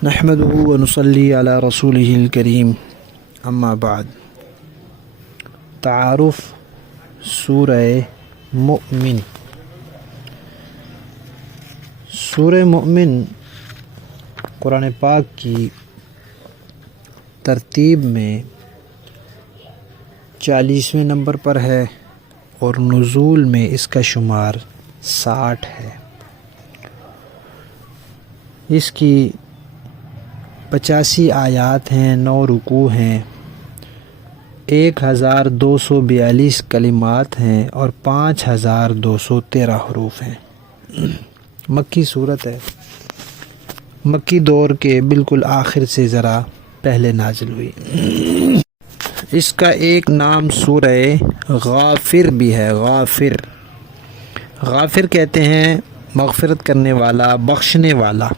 نحمده ونصلي على رسوله الكريم اما بعد۔ تعارف سورہ مؤمن۔ سورہ مؤمن قرآن پاک کی ترتیب میں 40ویں نمبر پر ہے اور نزول میں اس کا شمار 60 ہے۔ اس کی 85 آیات ہیں، 9 رکوع ہیں، 1242 کلمات ہیں اور 5213 حروف ہیں۔ مکی صورت ہے، مکی دور کے بالکل آخر سے ذرا پہلے نازل ہوئی۔ اس کا ایک نام سورہ غافر بھی ہے۔ غافر کہتے ہیں مغفرت کرنے والا، بخشنے والا۔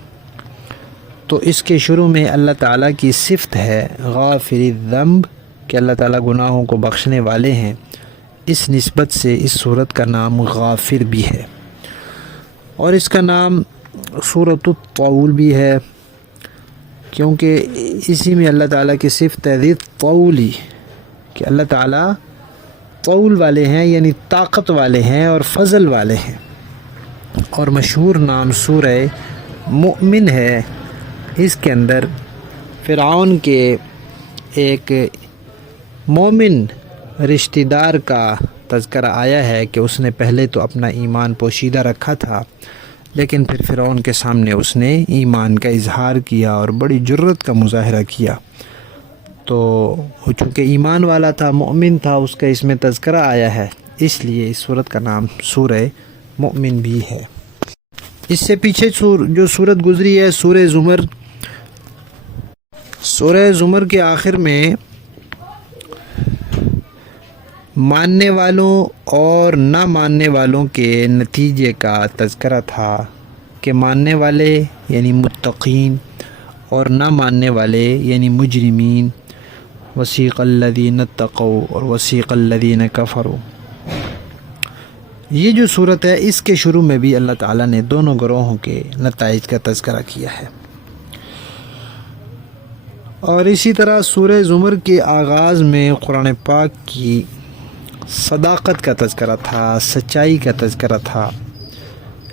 تو اس کے شروع میں اللہ تعالیٰ کی صفت ہے غافر الذنب، کہ اللہ تعالیٰ گناہوں کو بخشنے والے ہیں۔ اس نسبت سے اس سورت کا نام غافر بھی ہے، اور اس کا نام سورۃ الطول بھی ہے، کیونکہ اسی میں اللہ تعالیٰ کی صفت ہے ذی الطول، کہ اللہ تعالیٰ طول والے ہیں، یعنی طاقت والے ہیں اور فضل والے ہیں۔ اور مشہور نام سورہ مؤمن ہے۔ اس کے اندر فرعون کے ایک مومن رشتہ دار کا تذکرہ آیا ہے کہ اس نے پہلے تو اپنا ایمان پوشیدہ رکھا تھا، لیکن پھر فرعون کے سامنے اس نے ایمان کا اظہار کیا اور بڑی جرت کا مظاہرہ کیا۔ تو چونکہ ایمان والا تھا، مؤمن تھا، اس کا اس میں تذکرہ آیا ہے، اس لیے اس سورت کا نام سورہ مؤمن بھی ہے۔ اس سے پیچھے جو سورت گزری ہے سورہ زمر، سورہ زمر کے آخر میں ماننے والوں اور نہ ماننے والوں کے نتیجے کا تذکرہ تھا، کہ ماننے والے یعنی متقین اور نہ ماننے والے یعنی مجرمین۔ وسیق الذین اتقوا اور وسیق الذین کفروا۔ یہ جو صورت ہے اس کے شروع میں بھی اللہ تعالیٰ نے دونوں گروہوں کے نتائج کا تذکرہ کیا ہے، اور اسی طرح سورہ زمر کے آغاز میں قرآن پاک کی صداقت کا تذکرہ تھا، سچائی کا تذکرہ تھا۔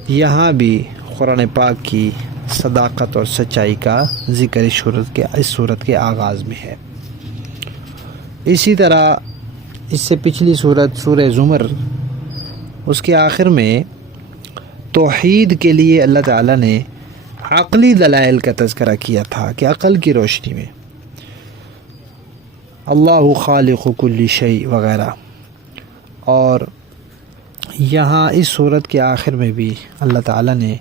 یہاں بھی قرآن پاک کی صداقت اور سچائی کا ذکر اس صورت کے آغاز میں ہے۔ اسی طرح اس سے پچھلی صورت سورہ زمر، اس کے آخر میں توحید کے لیے اللہ تعالیٰ نے عقلی دلائل کا تذکرہ کیا تھا، کہ عقل کی روشنی میں اللہ خالق کل شیء وغیرہ۔ اور یہاں اس صورت کے آخر میں بھی اللہ تعالیٰ نے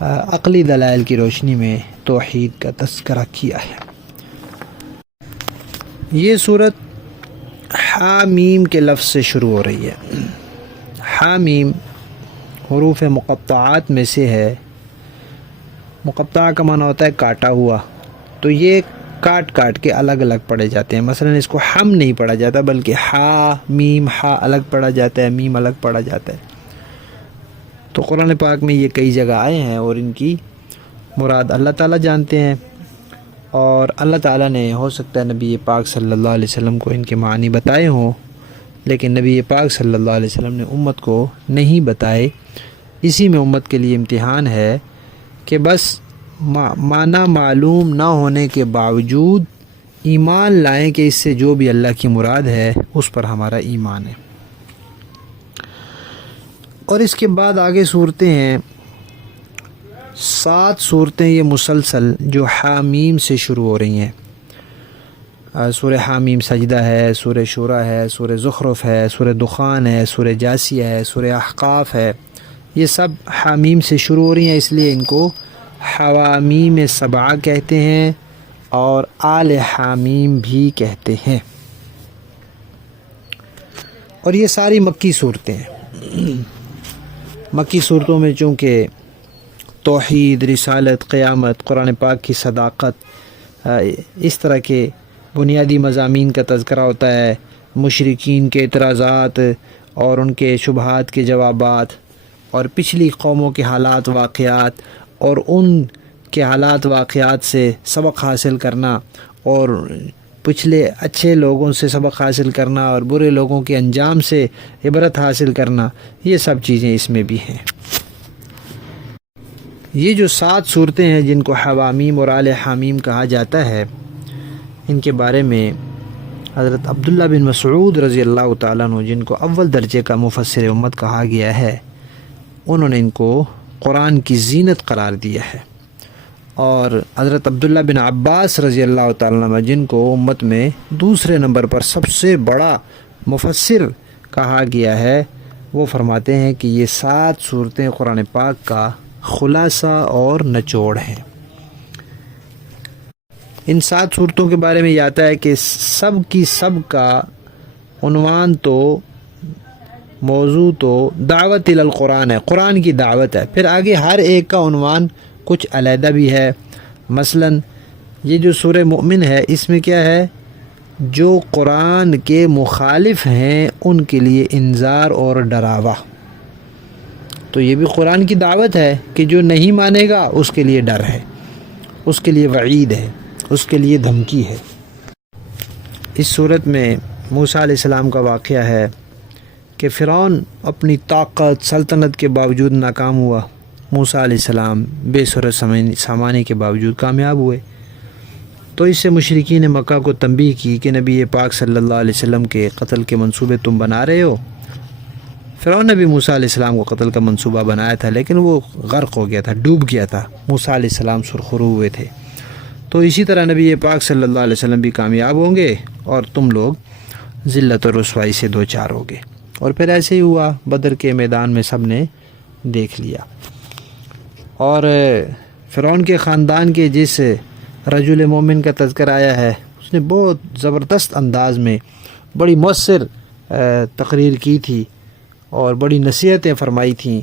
عقلی دلائل کی روشنی میں توحید کا تذکرہ کیا ہے۔ یہ صورت حامیم کے لفظ سے شروع ہو رہی ہے۔ حامیم حروف مقطعات میں سے ہے۔ مقطع کا معنی ہوتا ہے کاٹا ہوا، تو یہ کاٹ کے الگ الگ پڑھے جاتے ہیں۔ مثلا اس کو ہم نہیں پڑھا جاتا، بلکہ ہا میم، ہا الگ پڑھا جاتا ہے، میم الگ پڑھا جاتا ہے۔ تو قرآن پاک میں یہ کئی جگہ آئے ہیں، اور ان کی مراد اللہ تعالیٰ جانتے ہیں، اور اللہ تعالیٰ نے ہو سکتا ہے نبی پاک صلی اللہ علیہ وسلم کو ان کے معنی بتائے ہوں، لیکن نبی پاک صلی اللہ علیہ وسلم نے امت کو نہیں بتائے۔ اسی میں امت کے لیے امتحان ہے کہ بس معنی معلوم نہ ہونے کے باوجود ایمان لائیں کہ اس سے جو بھی اللہ کی مراد ہے اس پر ہمارا ایمان ہے۔ اور اس کے بعد آگے صورتیں ہیں، 7 صورتیں یہ مسلسل جو حامیم سے شروع ہو رہی ہیں۔ سورہ حامیم سجدہ ہے، سورہ شورى ہے، سورہ زخرف ہے، سورہ دخان ہے، سورہ جاسیہ ہے، سورہ احقاف ہے۔ یہ سب حامیم سے شروع ہو رہی ہیں، اس لیے ان کو حوامیم 7 کہتے ہیں، اور آل حامیم بھی کہتے ہیں۔ اور یہ ساری مکی صورتیں ہیں۔ مکی صورتوں میں چونکہ توحید، رسالت، قیامت، قرآن پاک کی صداقت، اس طرح کے بنیادی مضامین کا تذکرہ ہوتا ہے، مشرکین کے اعتراضات اور ان کے شبہات کے جوابات، اور پچھلی قوموں کے حالات، واقعات، اور ان کے حالات واقعات سے سبق حاصل کرنا اور پچھلے اچھے لوگوں سے سبق حاصل کرنا اور برے لوگوں کے انجام سے عبرت حاصل کرنا، یہ سب چیزیں اس میں بھی ہیں۔ یہ جو 7 صورتیں ہیں جن کو حوامیم اور آل حامیم کہا جاتا ہے، ان کے بارے میں حضرت عبداللہ بن مسعود رضی اللہ تعالیٰ عنہ، جن کو اول درجے کا مفسر امت کہا گیا ہے، انہوں نے ان کو قرآن کی زینت قرار دیا ہے۔ اور حضرت عبداللہ بن عباس رضی اللہ تعالیٰ عنہ، جن کو امت میں دوسرے نمبر پر سب سے بڑا مفسر کہا گیا ہے، وہ فرماتے ہیں کہ یہ 7 صورتیں قرآن پاک کا خلاصہ اور نچوڑ ہیں۔ ان 7 صورتوں کے بارے میں یہ آتا ہے کہ سب کی سب کا عنوان تو موضوع تو دعوت الی القرآن ہے، قرآن کی دعوت ہے۔ پھر آگے ہر ایک کا عنوان کچھ علیحدہ بھی ہے۔ مثلا یہ جو سورہ مؤمن ہے، اس میں کیا ہے؟ جو قرآن کے مخالف ہیں ان کے لیے انذار اور ڈراوا۔ تو یہ بھی قرآن کی دعوت ہے کہ جو نہیں مانے گا اس کے لیے ڈر ہے، اس کے لیے وعید ہے، اس کے لیے دھمکی ہے۔ اس صورت میں موسیٰ علیہ السلام کا واقعہ ہے کہ فرعون اپنی طاقت سلطنت کے باوجود ناکام ہوا، موسیٰ علیہ السلام بے صورت سامانے کے باوجود کامیاب ہوئے۔ تو اس سے مشرکین مکہ کو تنبیہ کی کہ نبی پاک صلی اللہ علیہ وسلم کے قتل کے منصوبے تم بنا رہے ہو۔ فرعون نے بھی موسیٰ علیہ السلام کو قتل کا منصوبہ بنایا تھا، لیکن وہ غرق ہو گیا تھا، ڈوب گیا تھا، موسیٰ علیہ السلام سرخرو ہوئے تھے۔ تو اسی طرح نبی پاک صلی اللہ علیہ وسلم بھی کامیاب ہوں گے اور تم لوگ ذلت اور رسوائی سے دوچار ہوگے۔ اور پھر ایسے ہی ہوا، بدر کے میدان میں سب نے دیکھ لیا۔ اور فرعون کے خاندان کے جس رجل مومن کا تذکر آیا ہے، اس نے بہت زبردست انداز میں بڑی مؤثر تقریر کی تھی اور بڑی نصیحتیں فرمائی تھیں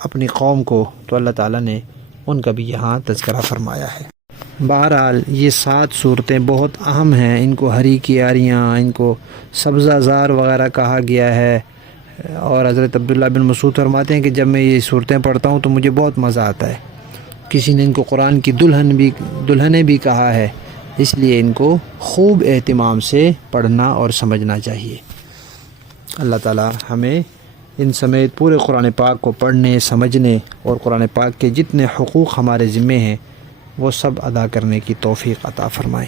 اپنی قوم کو، تو اللہ تعالیٰ نے ان کا بھی یہاں تذکرہ فرمایا ہے۔ بہرحال یہ 7 صورتیں بہت اہم ہیں، ان کو ہری کیاریاں، ان کو سبزہ زار وغیرہ کہا گیا ہے۔ اور حضرت عبداللہ بن مسعود فرماتے ہیں کہ جب میں یہ صورتیں پڑھتا ہوں تو مجھے بہت مزہ آتا ہے۔ کسی نے ان کو قرآن کی دلہنیں بھی کہا ہے، اس لیے ان کو خوب اہتمام سے پڑھنا اور سمجھنا چاہیے۔ اللہ تعالی ہمیں ان سمیت پورے قرآن پاک کو پڑھنے، سمجھنے اور قرآن پاک کے جتنے حقوق ہمارے ذمے ہیں وہ سب ادا کرنے کی توفیق عطا فرمائے۔